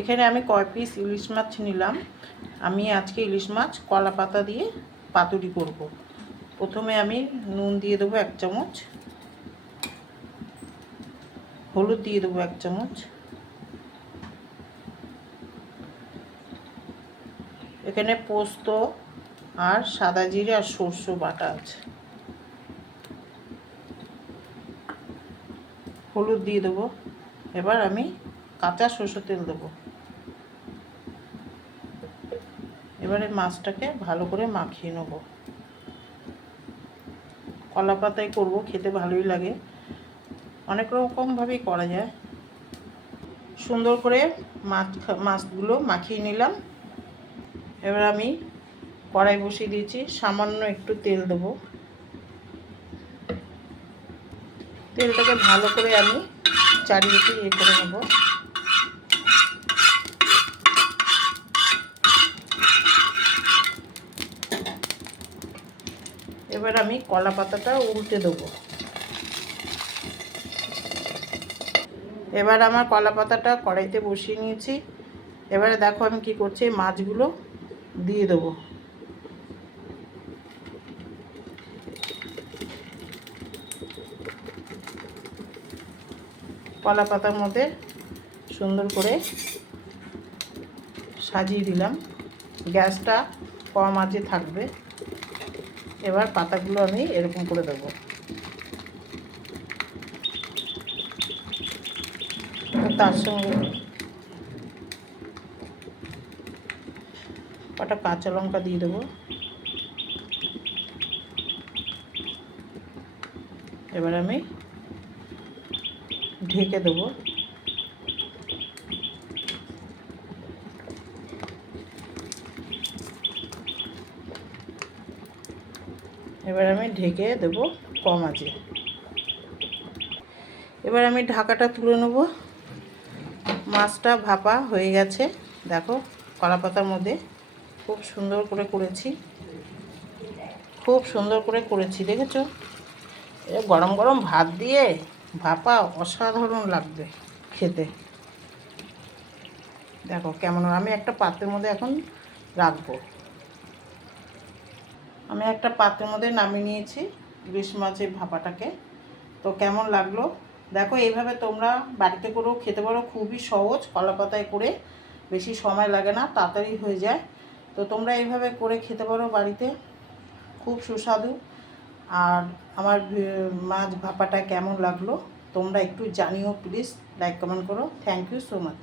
এখানে আমি কয় পিস ইলিশ মাছ নিলাম। আমি আজকে ইলিশ মাছ কলা পাতা দিয়ে পাতুরি করব। প্রথমে আমি নুন দিয়ে দেবো এক চামচ। হলুদ দিয়ে দেবো এক চামচ। এখানে পোস্ত আর সাদা জিরে আর সর্ষে বাটা আছে। হলুদ দিয়ে দেবো। এবার আমি কাঁচা সরষে তেল দেবো। এবারে মাছটাকে ভালো করে মাখিয়ে নেব। কলা পাতায় করব, খেতে ভালোই লাগে। অনেক রকমভাবেই করা যায়। সুন্দর করে মাছ মাছগুলো মাখিয়ে নিলাম। এবার আমি কড়াই বসিয়ে দিয়েছি, সামান্য একটু তেল দেবো। তেলটাকে ভালো করে আমি চারিদিকে ইয়ে করে নেব। এবার আমি কলা পাতাটা উল্টে দেবো। এবার আমার কলা পাতাটা কড়াইতে বসিয়ে নিয়েছি। এবারে দেখো আমি কি করছি মাছগুলো দিয়ে দেবো। কলা পাতার মধ্যে সুন্দর করে সাজিয়ে দিলাম। গ্যাসটা কম আঁচে থাকবে। এবার পাতাগুলো আমি এরকম করে দেবো। তার সঙ্গে কটা কাঁচা লঙ্কা দিয়ে দেবো। এবার আমি ঢেকে দেবো। এবার আমি ঢেকে দেবো কম আছে এবার আমি ঢাকাটা তুলে নেব। মাছটা ভাপা হয়ে গেছে। দেখো কলা পাতার মধ্যে খুব সুন্দর করে করেছি। খুব সুন্দর করে করেছি, দেখেছ? গরম গরম ভাত দিয়ে ভাপা অসাধারণ লাগবে খেতে। দেখো কেমন, আমি একটা পাত্রের মধ্যে এখন রাখব। আমি একটা পাত্রের মধ্যে নামিয়ে নিয়েছি ইলিশ মাছের ভাপাটাকে। তো কেমন লাগল? দেখো, এইভাবে তোমরা বাড়িতে করেও খেতে পারো, খুবই সহজ কলা পাতায় করে বেশি সময় লাগে না, তাড়াতাড়ি হয়ে যায়। তো তোমরা এইভাবে করে খেতে পারো বাড়িতে, খুব সুস্বাদু। আর আমার মাছ ভাপাটা কেমন লাগল, তোমরা একটু জানিও প্লিজ, লাইক কমেন্ট করো। Thank you so much.